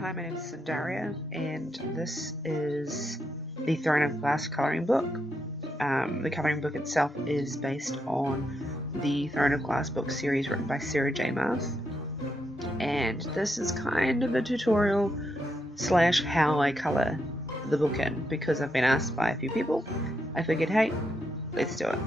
Hi, my name is Cindaria, and this is the Throne of Glass colouring book. The colouring book itself is based on the Throne of Glass book series written by Sarah J. Maas, and this is kind of a tutorial / how I colour the book in, because I've been asked by a few people. I figured, hey, let's do it.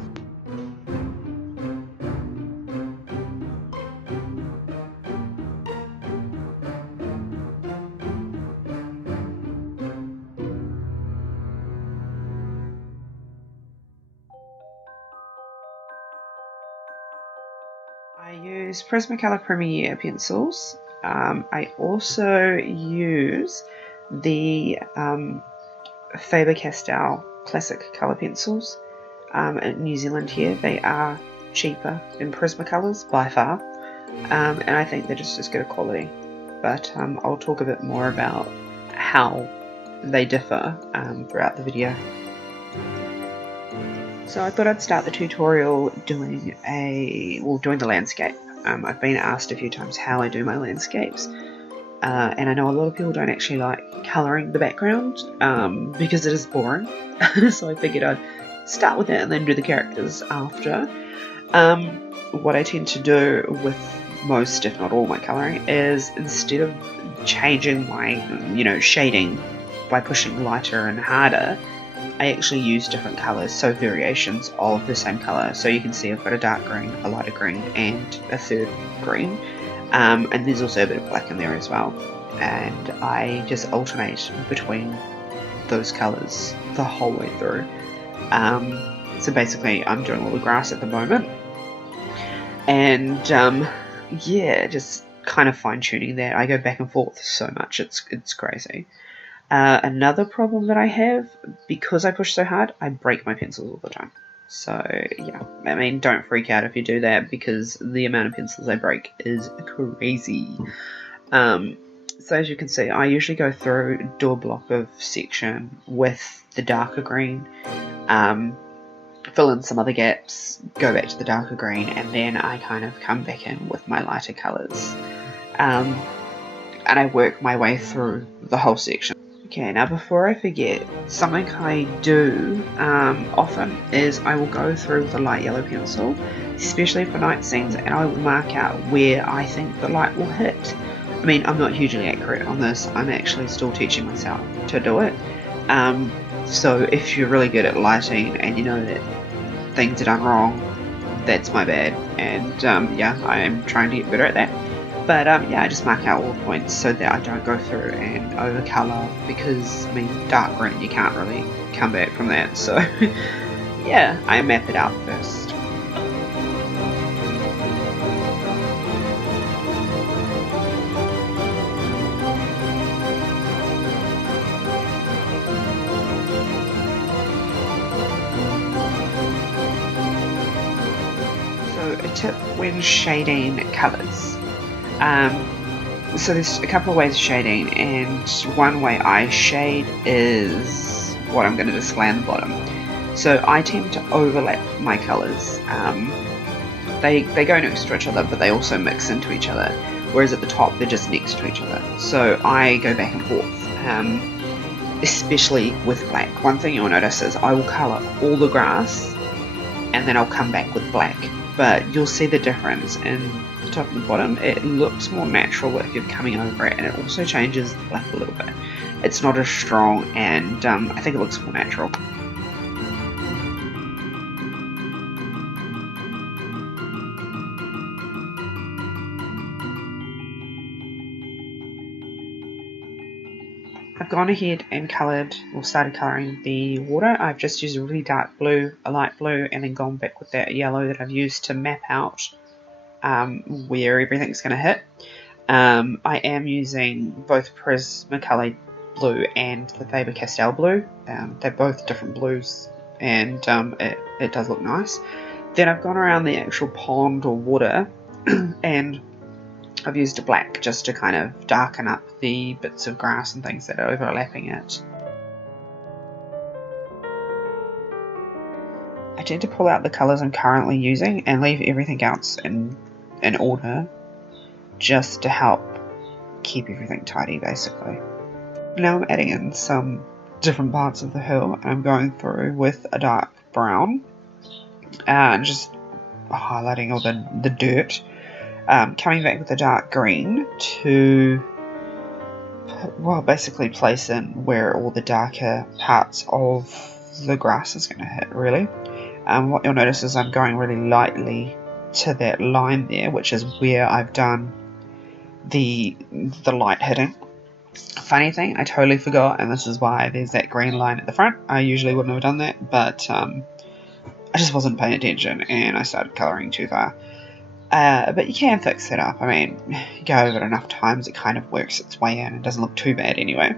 I use Prismacolor Premier pencils. I also use the Faber-Castell classic colour pencils in New Zealand here. They are cheaper than Prismacolors by far, and I think they're just as good a quality. But I'll talk a bit more about how they differ throughout the video. So I thought I'd start the tutorial doing the landscape. I've been asked a few times how I do my landscapes, and I know a lot of people don't actually like colouring the background because it is boring. So I figured I'd start with it and then do the characters after. What I tend to do with most, if not all, my colouring is, instead of changing my shading by pushing lighter and harder, I actually use different colours, so variations of the same colour. So you can see I've got a dark green, a lighter green, and a third green. And there's also a bit of black in there as well. And I just alternate between those colours the whole way through. So basically I'm doing all the grass at the moment. And yeah, just kind of fine-tuning that. I go back and forth so much, it's crazy. Another problem that I have, because I push so hard, I break my pencils all the time. So yeah, I mean, don't freak out if you do that, because the amount of pencils I break is crazy. So as you can see, I usually go through, do a block of section with the darker green, fill in some other gaps, go back to the darker green, and then I kind of come back in with my lighter colours. And I work my way through the whole section. Okay, now before I forget, something I do often is I will go through with a light yellow pencil, especially for night scenes, and I will mark out where I think the light will hit. I mean, I'm not hugely accurate on this, I'm actually still teaching myself to do it. So if you're really good at lighting and you know that things are done wrong, that's my bad, and yeah, I am trying to get better at that. But yeah, I just mark out all the points so that I don't go through and overcolour, because, I mean, dark green, you can't really come back from that. So yeah, I map it out first. So a tip when shading colours. So there's a couple of ways of shading, and one way I shade is what I'm going to display on the bottom. So I tend to overlap my colours. They go next to each other, but they also mix into each other, whereas at the top they're just next to each other. So I go back and forth, especially with black. One thing you'll notice is I will colour all the grass and then I'll come back with black, but you'll see the difference in the top and the bottom. It looks more natural if you're coming over it, and it also changes the black a little bit. It's not as strong, and I think it looks more natural. I've gone ahead and started colouring the water. I've just used a really dark blue, a light blue, and then gone back with that yellow that I've used to map out where everything's going to hit. I am using both Prismacolor blue and the Faber-Castell blue. They're both different blues, and it does look nice. Then I've gone around the actual pond or water and I've used a black just to kind of darken up the bits of grass and things that are overlapping it. I tend to pull out the colours I'm currently using and leave everything else in order, just to help keep everything tidy basically. Now I'm adding in some different parts of the hill, and I'm going through with a dark brown and just highlighting all the dirt. Coming back with a dark green to, well, basically place in where all the darker parts of the grass is going to hit, really. What you'll notice is I'm going really lightly to that line there, which is where I've done the light hitting. Funny thing, I totally forgot, and this is why there's that green line at the front. I usually wouldn't have done that, but I just wasn't paying attention and I started colouring too far. But you can fix it up. I mean, you go over it enough times, it kind of works its way in. It doesn't look too bad anyway.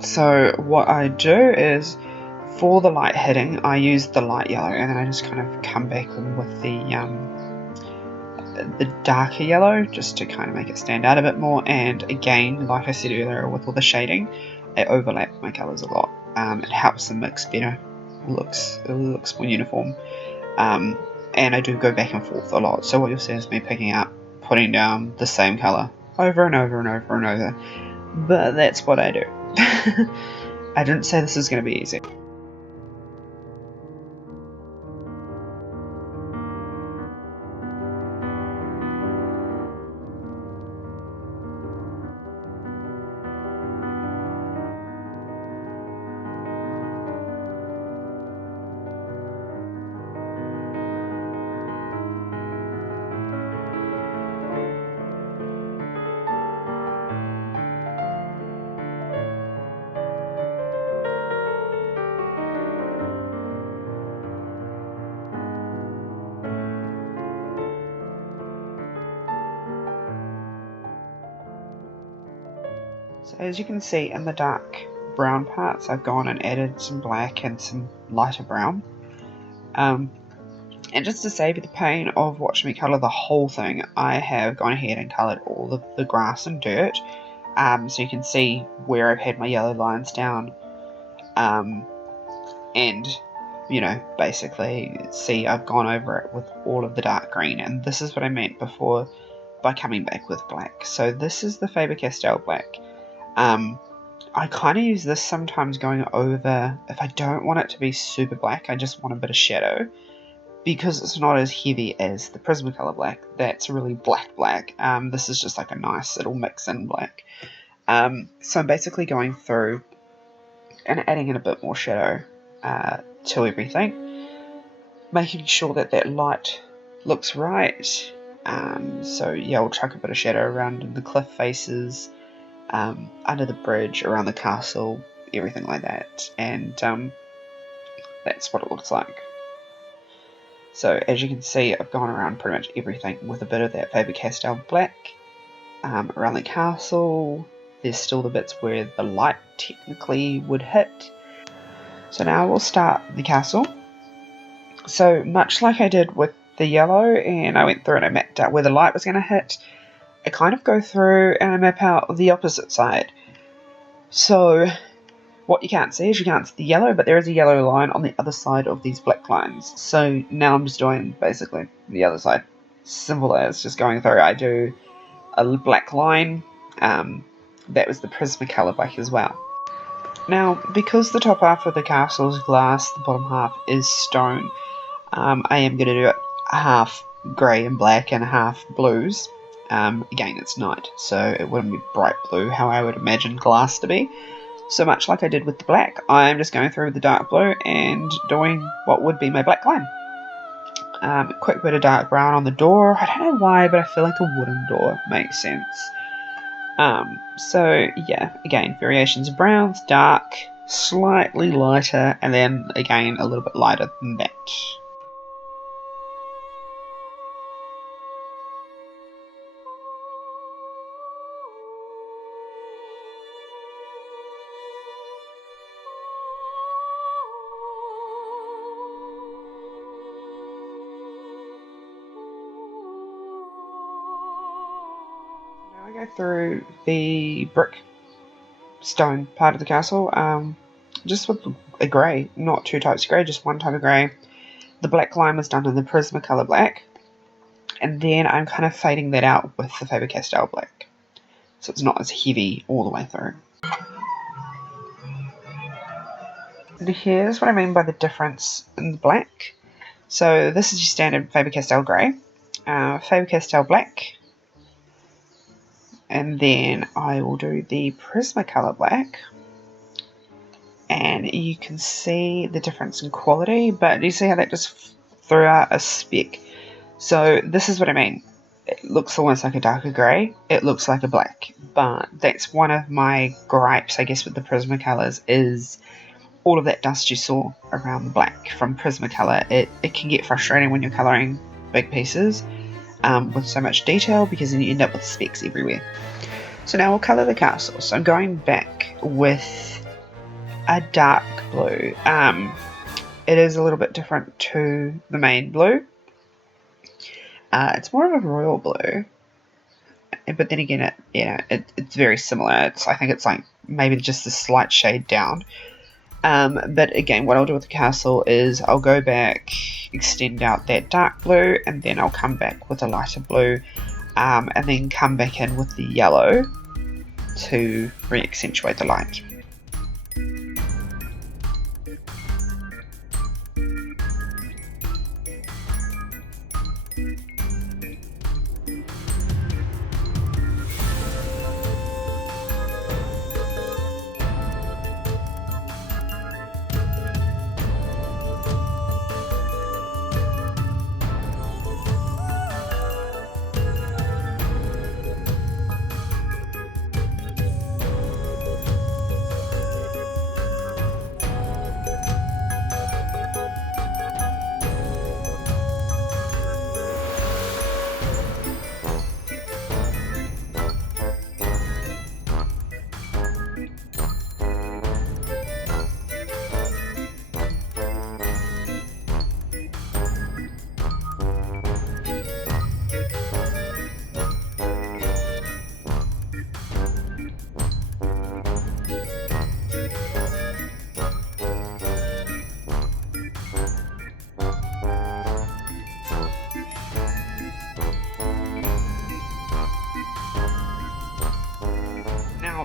So what I do is, for the light hitting, I use the light yellow, and then I just kind of come back in with the darker yellow, just to kind of make it stand out a bit more. And again, like I said earlier, with all the shading, I overlap my colours a lot. It helps them mix better. It looks more uniform. And I do go back and forth a lot, so what you'll see is me picking up, putting down the same colour over and over and over and over. But that's what I do. I didn't say this is going to be easy. So as you can see in the dark brown parts, I've gone and added some black and some lighter brown. And just to save you the pain of watching me colour the whole thing, I have gone ahead and coloured all of the grass and dirt. So you can see where I've had my yellow lines down. And, you know, basically see I've gone over it with all of the dark green. And this is what I meant before by coming back with black. So this is the Faber-Castell black. I kind of use this sometimes going over, if I don't want it to be super black, I just want a bit of shadow, because it's not as heavy as the Prismacolor black. That's really black. This is just like a nice little mix in black. So I'm basically going through and adding in a bit more shadow to everything, making sure that that light looks right. So yeah, I'll chuck a bit of shadow around in the cliff faces, under the bridge, around the castle, everything like that, and that's what it looks like. So as you can see, I've gone around pretty much everything with a bit of that Faber-Castell black. Around the castle, there's still the bits where the light technically would hit. So now we'll start the castle. So much like I did with the yellow, and I went through and I mapped out where the light was going to hit, I kind of go through and I map out the opposite side. So what you can't see is you can't see the yellow, but there is a yellow line on the other side of these black lines. So now I'm just doing basically the other side. Simple as just going through. I do a black line. That was the Prismacolor black as well. Now, because the top half of the castle is glass, the bottom half is stone, I am going to do it half grey and black and half blues. Again, it's night, so it wouldn't be bright blue how I would imagine glass to be. So much like I did with the black, I'm just going through with the dark blue and doing what would be my black line. Quick bit of dark brown on the door. I don't know why, but I feel like a wooden door makes sense. So yeah, again, variations of browns, dark, slightly lighter, and then again a little bit lighter than that. Now I go through the brick stone part of the castle, just with a grey, not two types of grey, just one type of grey. The black line was done in the Prismacolor black, and then I'm kind of fading that out with the Faber-Castell black. so it's not as heavy all the way through. And here's what I mean by the difference in the black. So this is your standard Faber-Castell grey, Faber-Castell black, and then I will do the Prismacolor black, and you can see the difference in quality, but you see how that just threw out a speck. So this is what I mean. It looks almost like a darker grey. It looks like a black, but that's one of my gripes, I guess, with the Prismacolors is all of that dust you saw around the black from Prismacolor. It can get frustrating when you're colouring big pieces with so much detail, because then you end up with specks everywhere. So now we'll colour the castle. So I'm going back with a dark blue. It is a little bit different to the main blue. It's more of a royal blue, but then again, it's very similar. I think it's like maybe just a slight shade down. But again, what I'll do with the castle is I'll go back, extend out that dark blue, and then I'll come back with a lighter blue, and then come back in with the yellow to re-accentuate the light.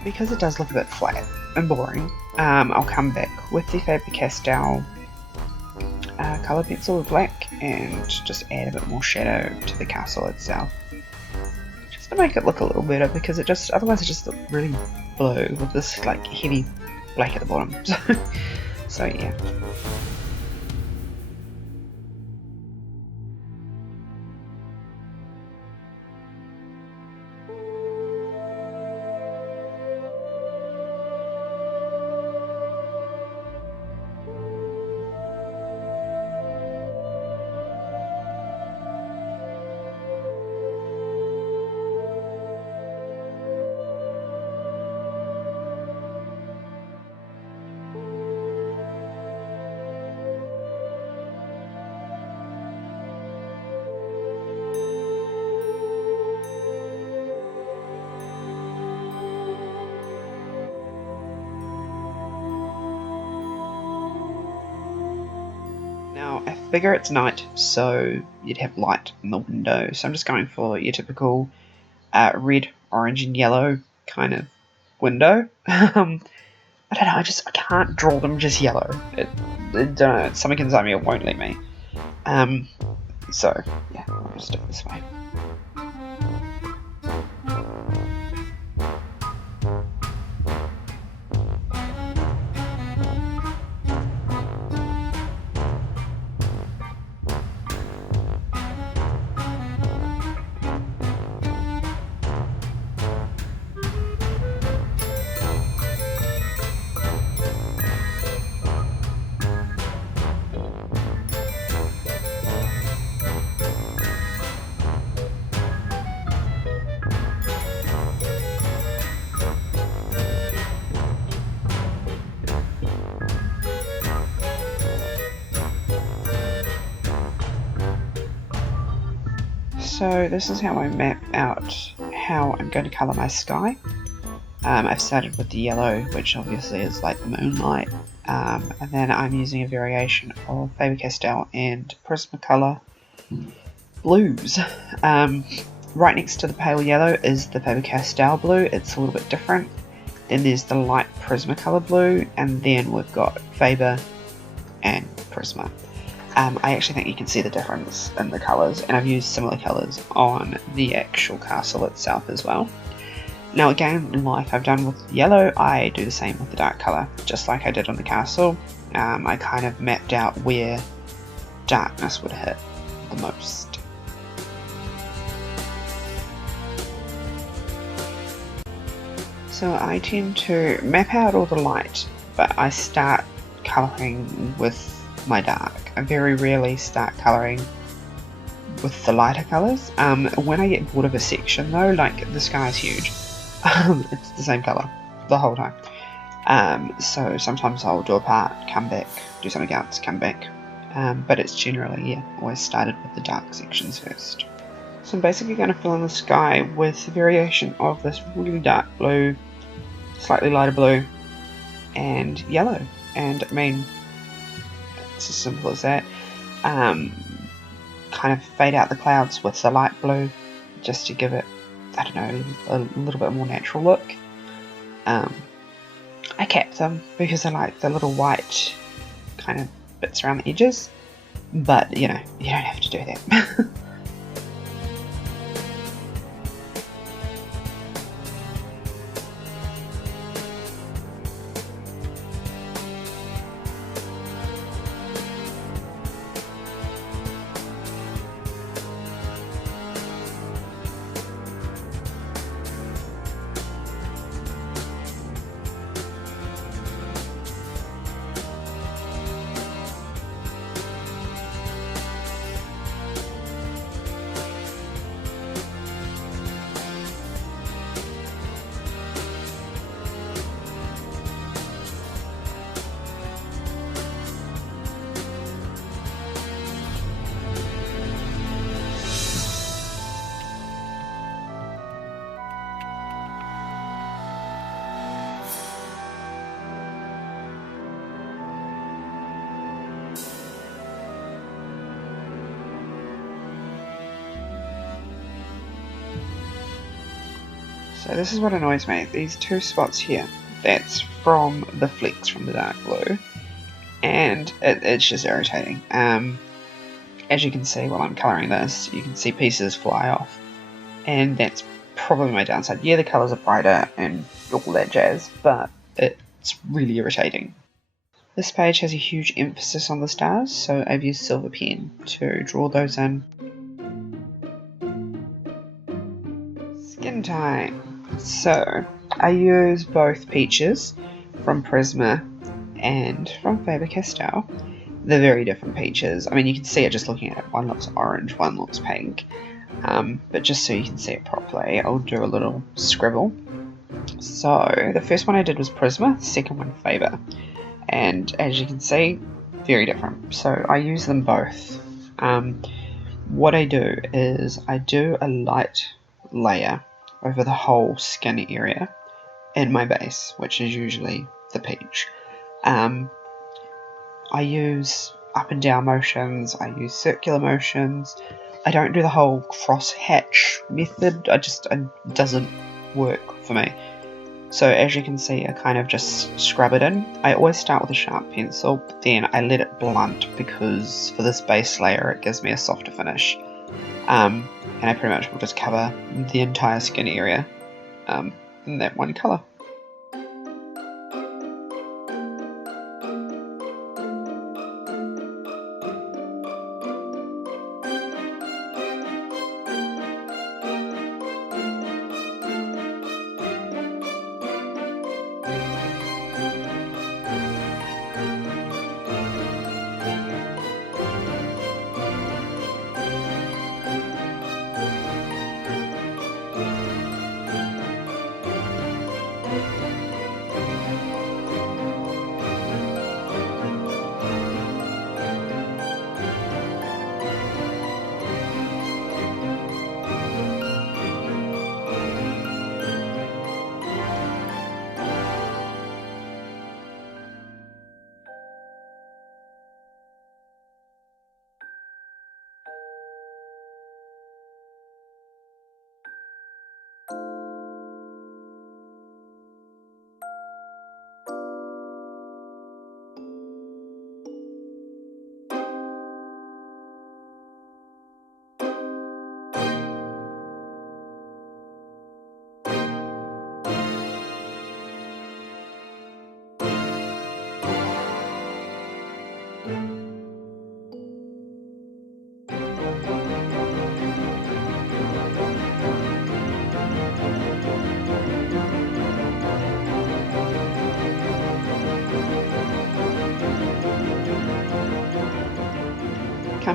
Because it does look a bit flat and boring, I'll come back with the Faber-Castell colour pencil black and just add a bit more shadow to the castle itself, just to make it look a little better, because otherwise it just looks really blue with this like heavy black at the bottom. So yeah. Now, I figure it's night, so you'd have light in the window. So I'm just going for your typical red, orange, and yellow kind of window. I don't know, I can't draw them just yellow. I don't know, something inside me won't let me. So, yeah, I'll just do it this way. So this is how I map out how I'm going to colour my sky. I've started with the yellow, which obviously is like the moonlight, and then I'm using a variation of Faber-Castell and Prismacolor blues. Right next to the pale yellow is the Faber-Castell blue. It's a little bit different. Then there's the light Prismacolor blue, and then we've got Faber and Prisma. I actually think you can see the difference in the colours, and I've used similar colours on the actual castle itself as well. Now again, like I've done with yellow, I do the same with the dark colour, just like I did on the castle. I kind of mapped out where darkness would hit the most. So I tend to map out all the light, but I start colouring with my dark. I very rarely start colouring with the lighter colours. When I get bored of a section though, like the sky's huge, it's the same colour the whole time. So sometimes I'll do a part, come back, do something else, come back. But it's generally, yeah, always started with the dark sections first. So I'm basically going to fill in the sky with a variation of this really dark blue, slightly lighter blue, and yellow. And I mean, it's as simple as that. Kind of fade out the clouds with the light blue, just to give it, I don't know, a little bit more natural look. I kept them because I like the little white kind of bits around the edges, but you know, you don't have to do that. So this is what annoys me, these two spots here, that's from the flecks from the dark blue, and it's just irritating. As you can see while I'm colouring this, you can see pieces fly off, and that's probably my downside. Yeah, the colours are brighter and all that jazz, but it's really irritating. This page has a huge emphasis on the stars, so I've used silver pen to draw those in. Skin time. So I use both peaches from Prisma and from Faber-Castell. They're very different peaches. I mean, you can see it just looking at it. One looks orange, one looks pink. But just so you can see it properly, I'll do a little scribble. So the first one I did was Prisma, the second one Faber. And as you can see, very different. So I use them both. What I do is I do a light layer over the whole skin area in my base, which is usually the peach. I use up and down motions, I use circular motions. I don't do the whole cross hatch method, it doesn't work for me. So as you can see, I kind of just scrub it in. I always start with a sharp pencil, but then I let it blunt because for this base layer it gives me a softer finish. And I pretty much will just cover the entire skin area in that one colour.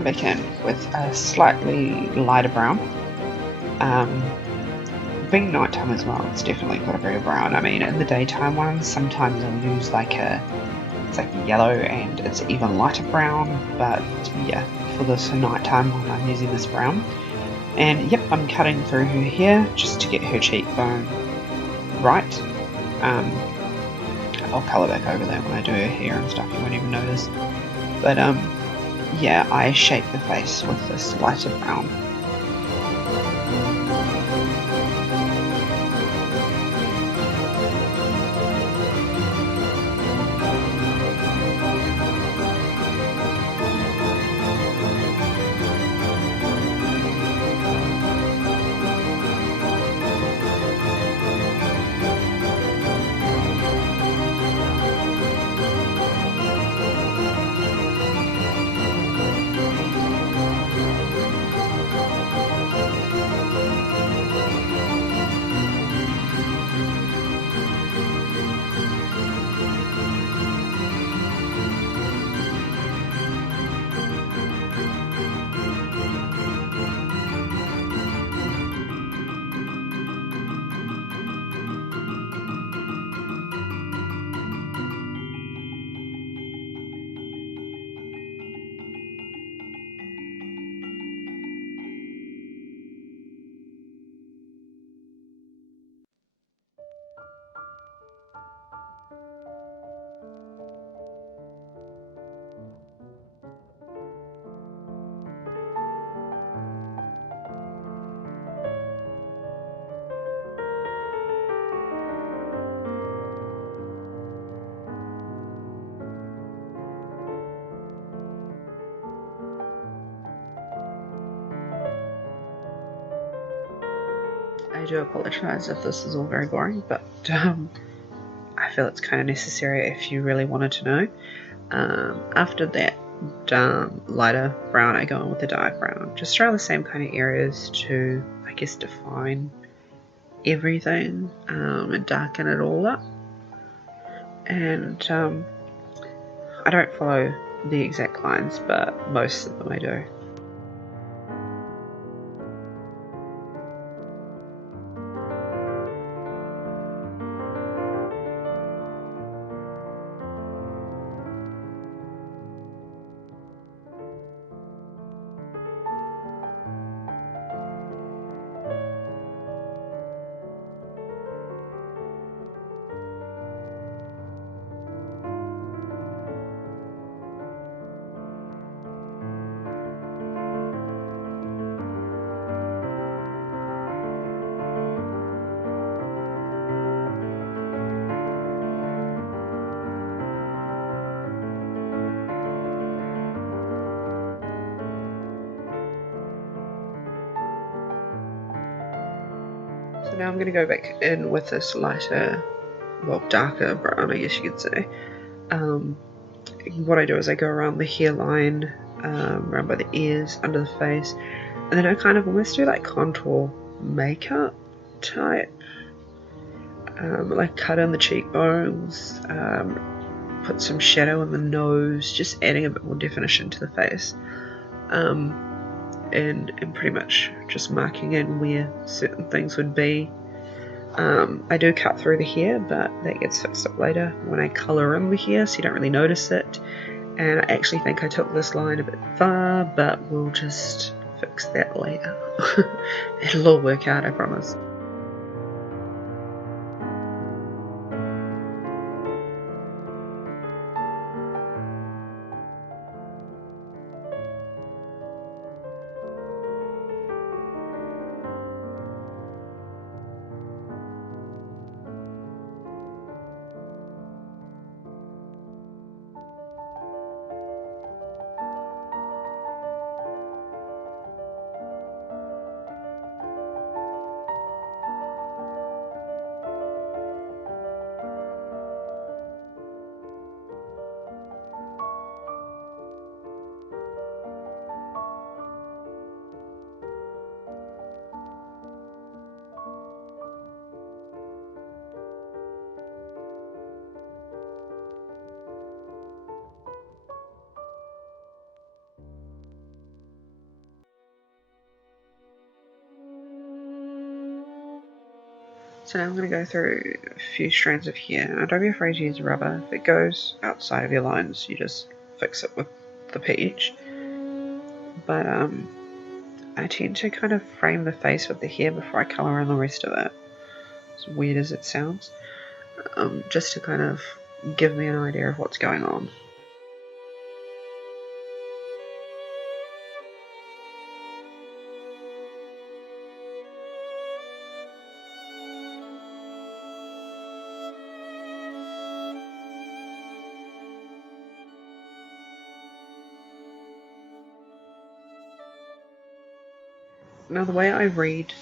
come back in with a slightly lighter brown. Being nighttime as well, it's definitely got a bit of brown. I mean, in the daytime ones, sometimes I'll use it's like a yellow and it's even lighter brown, but yeah, for this nighttime one, I'm using this brown. And yep, I'm cutting through her hair just to get her cheekbone right. I'll colour back over that when I do her hair and stuff, you won't even notice. But yeah, I shape the face with this lighter brown. I do apologise if this is all very boring, but I feel it's kind of necessary if you really wanted to know. After that lighter brown, I go in with the dark brown, just around the same kind of areas to, I guess, define everything and darken it all up. And I don't follow the exact lines, but most of them I do. So now I'm going to go back in with this lighter, well, darker brown, I guess you could say. What I do is I go around the hairline, around by the ears, under the face, and then I kind of almost do like contour makeup type. Like cut in the cheekbones, put some shadow in the nose, just adding a bit more definition to the face. And pretty much just marking in where certain things would be. I do cut through the hair, but that gets fixed up later when I colour in the hair, so you don't really notice it. And I actually think I took this line a bit far, but we'll just fix that later. It'll all work out, I promise. So now I'm going to go through a few strands of hair. Now don't be afraid to use rubber. If it goes outside of your lines, you just fix it with the peach. But I tend to kind of frame the face with the hair before I colour in the rest of it. As weird as it sounds. Just to kind of give me an idea of what's going on. Now the way I read,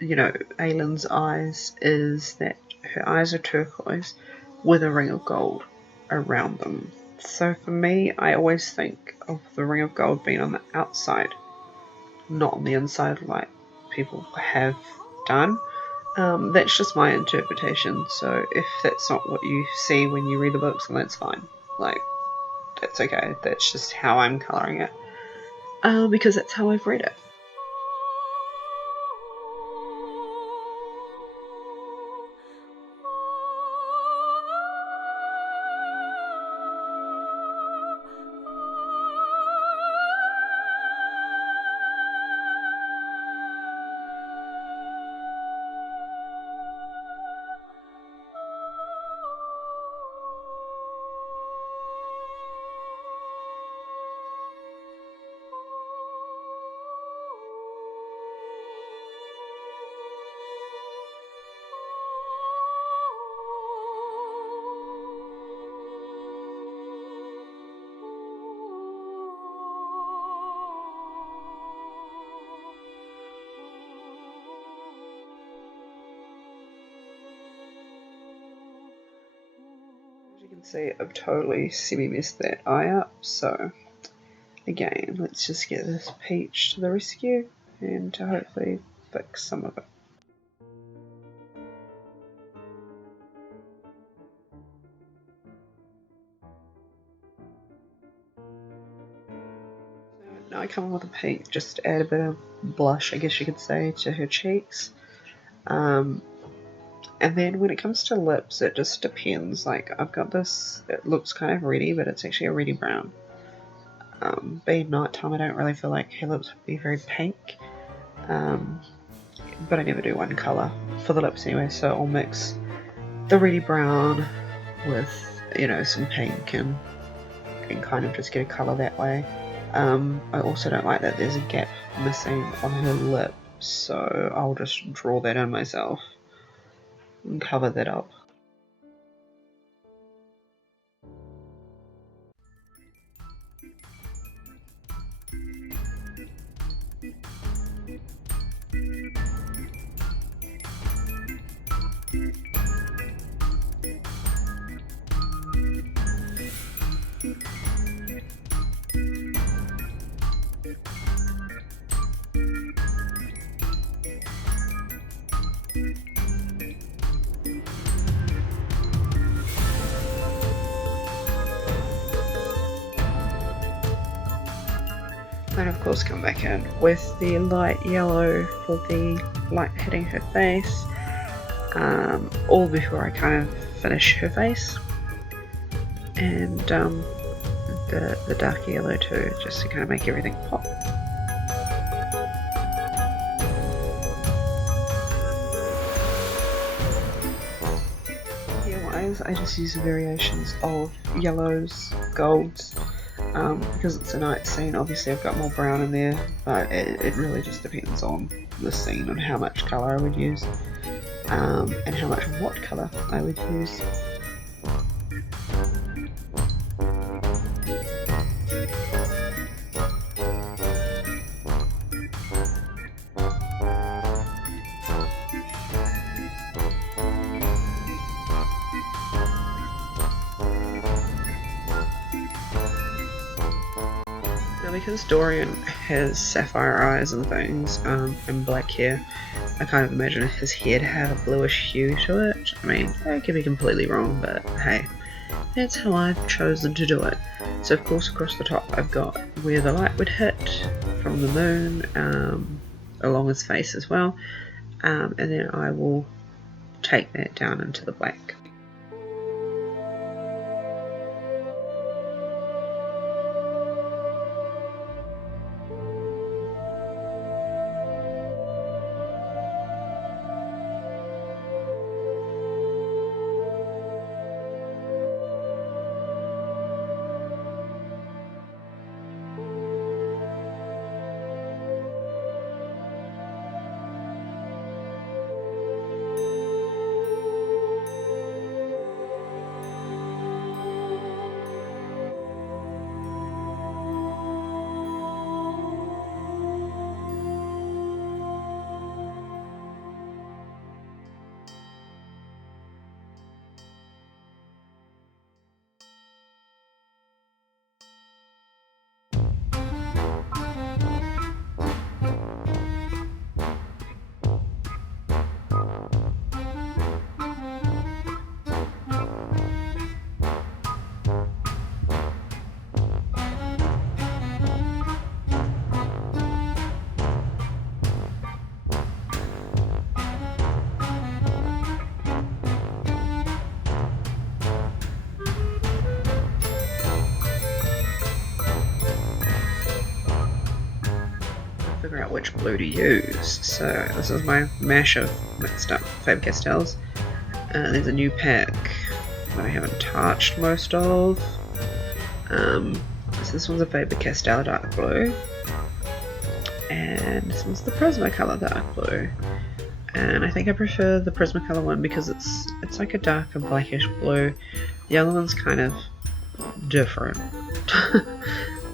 Aylin's eyes is that her eyes are turquoise with a ring of gold around them. So for me, I always think of the ring of gold being on the outside, not on the inside like people have done. That's just my interpretation, so if that's not what you see when you read the books, then that's fine. That's okay. That's just how I'm colouring it. Because that's how I've read it. As you can see, I've totally semi-messed that eye up, so again, let's just get this peach to the rescue and to hopefully fix some of it. Now I come in with a pink, just to add a bit of blush, I guess you could say, to her cheeks. And then when it comes to lips, it just depends. Like, I've got this, it looks kind of reddy, but it's actually a reddy brown. Being nighttime, I don't really feel like her lips would be very pink. But I never do one colour for the lips anyway, so I'll mix the reddy brown with, some pink and kind of just get a colour that way. I also don't like that there's a gap missing on her lip, so I'll just draw that in myself and cover that up. Then of course come back in with the light yellow for the light hitting her face, all before I kind of finish her face, and the dark yellow too, just to kind of make everything pop. Hair-wise, I just use variations of yellows, golds. Because it's a night scene, obviously I've got more brown in there, but it really just depends on the scene and how much colour I would use, and how much what colour I would use. Because Dorian has sapphire eyes and things, and black hair, I kind of imagine his hair to have a bluish hue to it. I mean, I could be completely wrong, but hey, that's how I've chosen to do it. So of course across the top I've got where the light would hit from the moon, along his face as well, and then I will take that down into the black. Figure out which blue to use. So this is my mash of mixed up Faber-Castells. There's a new pack that I haven't touched most of. So this one's a Faber-Castell dark blue, and this one's the Prismacolor dark blue. And I think I prefer the Prismacolor one because it's like a darker blackish blue. The other one's kind of different.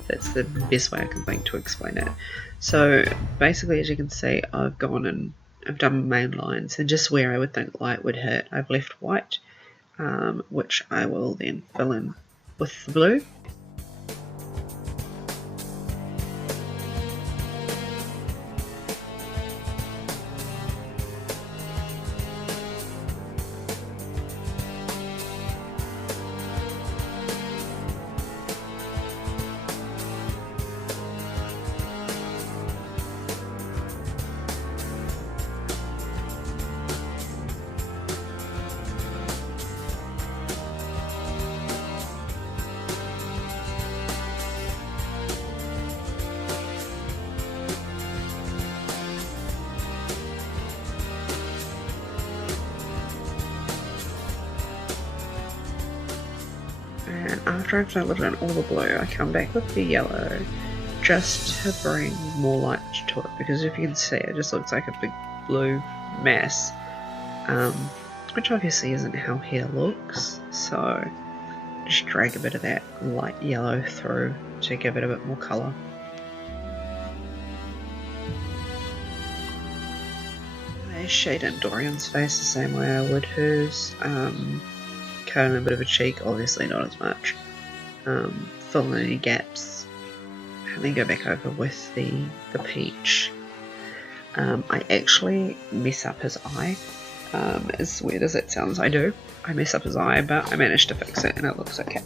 That's the best way I can think to explain it. So basically, as you can see, I've gone and I've done main lines, and just where I would think light would hit, I've left white, which I will then fill in with the blue. And after I've done all the blue, I come back with the yellow just to bring more light to it, because if you can see, it just looks like a big blue mass, which obviously isn't how hair looks. So just drag a bit of that light yellow through to give it a bit more colour. I shade in Dorian's face the same way I would hers. Cut in a bit of a cheek, obviously not as much. Fill in any gaps, and then go back over with the peach. I actually mess up his eye. As weird as it sounds, I do. I mess up his eye, but I managed to fix it and it looks okay.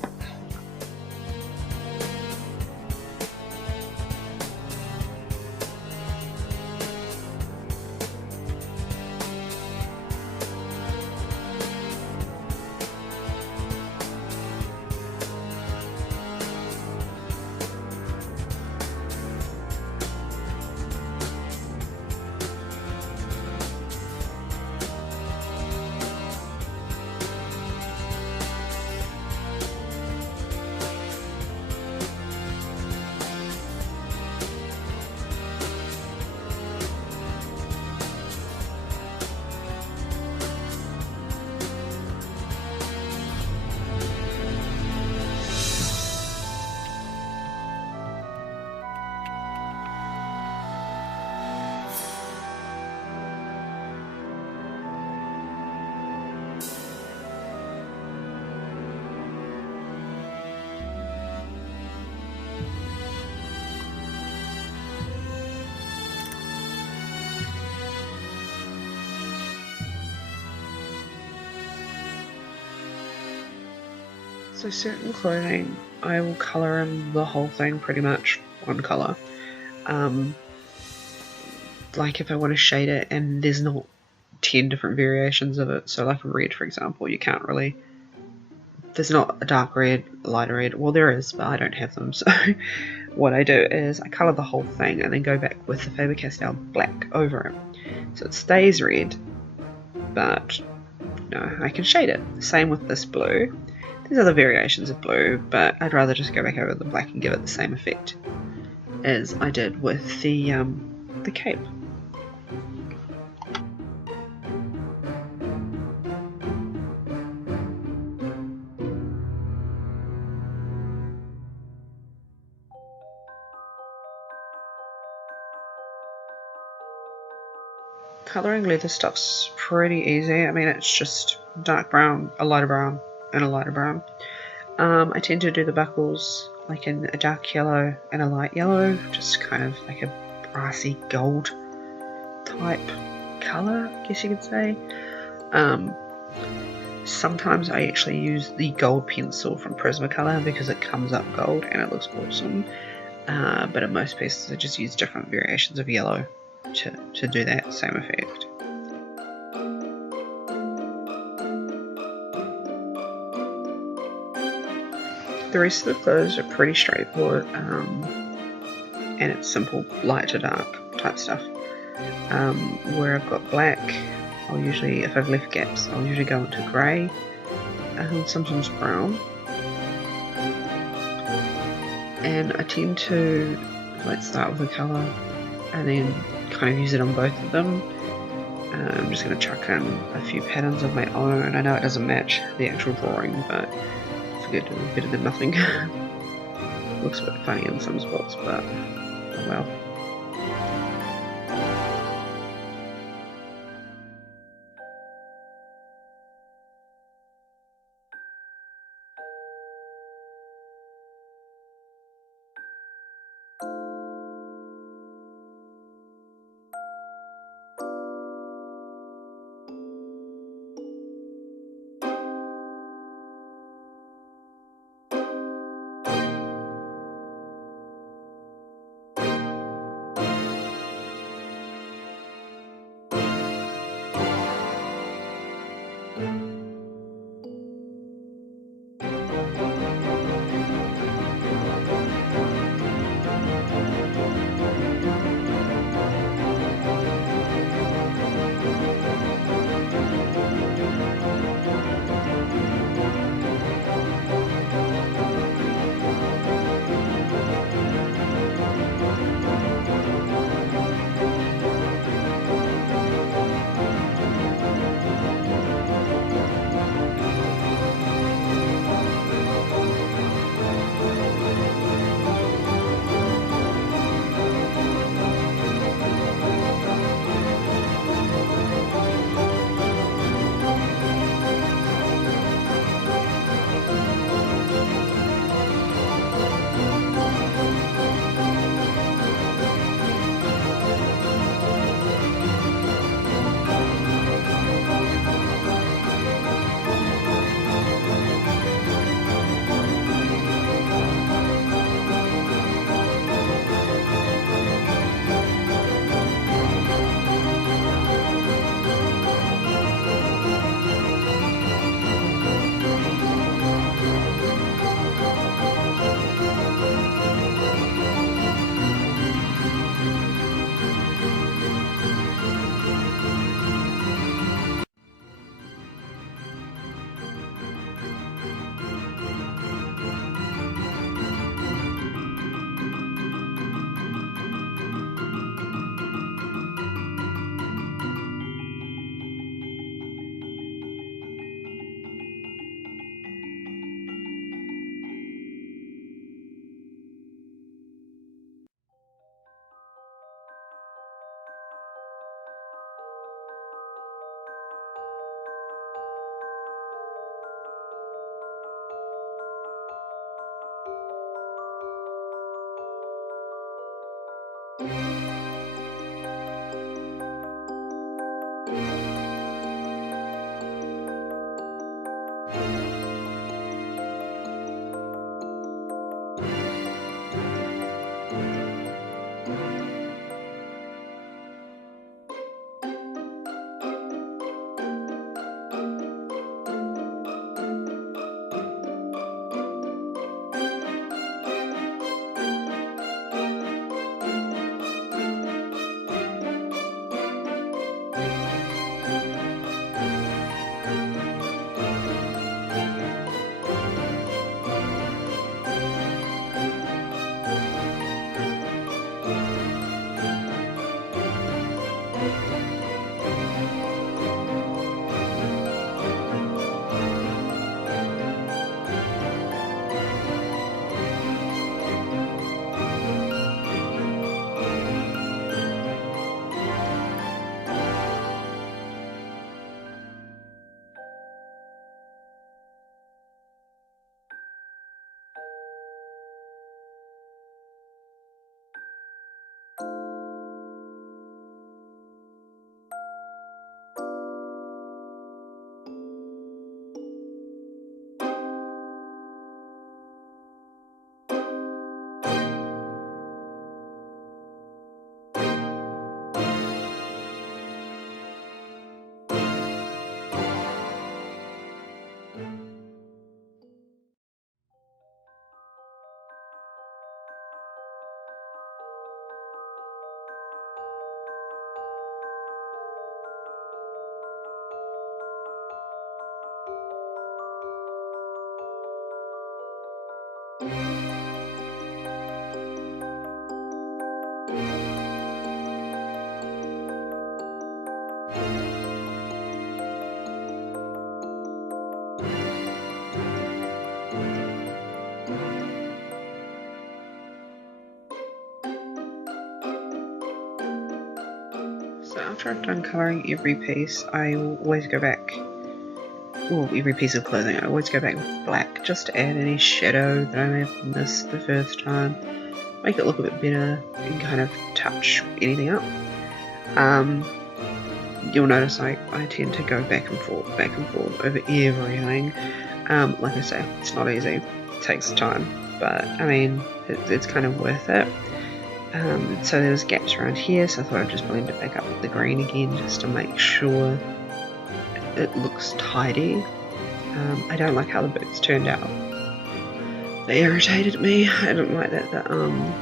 So certain clothing, I will colour in the whole thing pretty much one colour. Like if I want to shade it and there's not 10 different variations of it. So like a red, for example, you can't really, there's not a dark red, a lighter red. Well, there is, but I don't have them. So what I do is I colour the whole thing and then go back with the Faber-Castell black over it. So it stays red, but no, I can shade it. Same with this blue. There's other variations of blue, but I'd rather just go back over the black and give it the same effect as I did with the cape. Colouring leather stuff's pretty easy. I mean, it's just dark brown, a lighter brown, and a lighter brown. I tend to do the buckles like in a dark yellow and a light yellow, just kind of like a brassy gold type colour, I guess you could say. Sometimes I actually use the gold pencil from Prismacolor because it comes up gold and it looks awesome. But in most pieces I just use different variations of yellow to do that same effect. The rest of the clothes are pretty straightforward, and it's simple light to dark type stuff. Where I've got black, I'll usually, if I've left gaps, I'll usually go into grey, sometimes brown. And I tend to start with a colour and then kind of use it on both of them. I'm just going to chuck in a few patterns of my own. I know it doesn't match the actual drawing, but I figured it was better than nothing. Looks a bit funny in some spots, but oh well. So after I've done colouring every piece, I always go back, well, every piece of clothing, I always go back with black just to add any shadow that I may have missed the first time, make it look a bit better and kind of touch anything up. You'll notice I tend to go back and forth over everything. Like I say, it's not easy, it takes time, but I mean, it's kind of worth it. So there was gaps around here, so I thought I'd just blend it back up with the green again just to make sure it looks tidy. I don't like how the boots turned out. They irritated me. I didn't like that the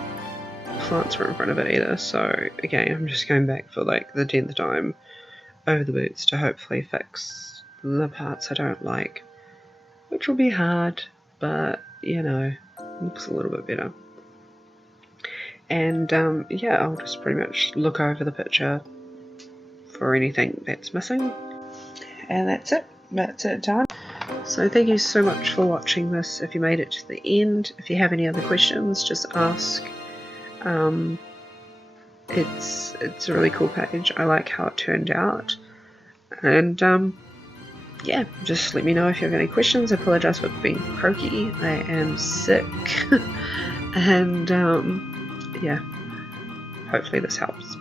plants were in front of it either, so again I'm just going back for like the 10th time over the boots to hopefully fix the parts I don't like, which will be hard, but you know, looks a little bit better. And yeah, I'll just pretty much look over the picture for anything that's missing, and that's it done. So thank you so much for watching this. If you made it to the end, if you have any other questions, just ask. It's a really cool page. I like how it turned out, and yeah, just let me know if you have any questions. I apologize for being croaky. I am sick. And yeah, hopefully this helps.